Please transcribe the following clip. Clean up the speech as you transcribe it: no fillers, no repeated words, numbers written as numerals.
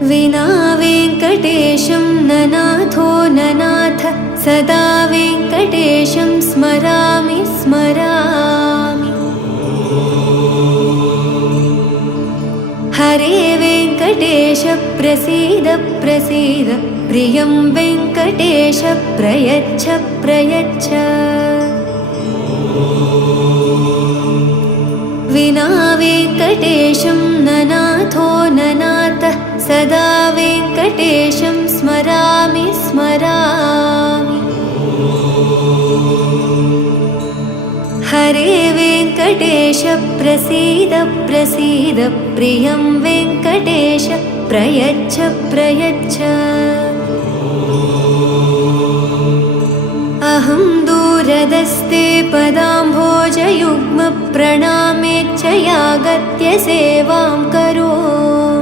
विना वेङ्कटेशं ननाथो ननाथ सदा वेङ्कटेशं स्मरामि स्मरामि। हरे वेङ्कटेश प्रसीद प्रसीद प्रियं वेङ्कटेश प्रयच्छ प्रयच्छ। विना वेङ्कटेशं ननाथो ननाथ सदा वेङ्कटेशं स्मरामि स्मरामि। हरे वेङ्कटेश प्रसीद प्रसीद प्रियं वेङ्कटेश प्रयच्छ प्रयच्छ। अहं दूरदस्ते पदाम्भोजयुग्म प्रणामेच्छ यागत्य सेवां करोमि।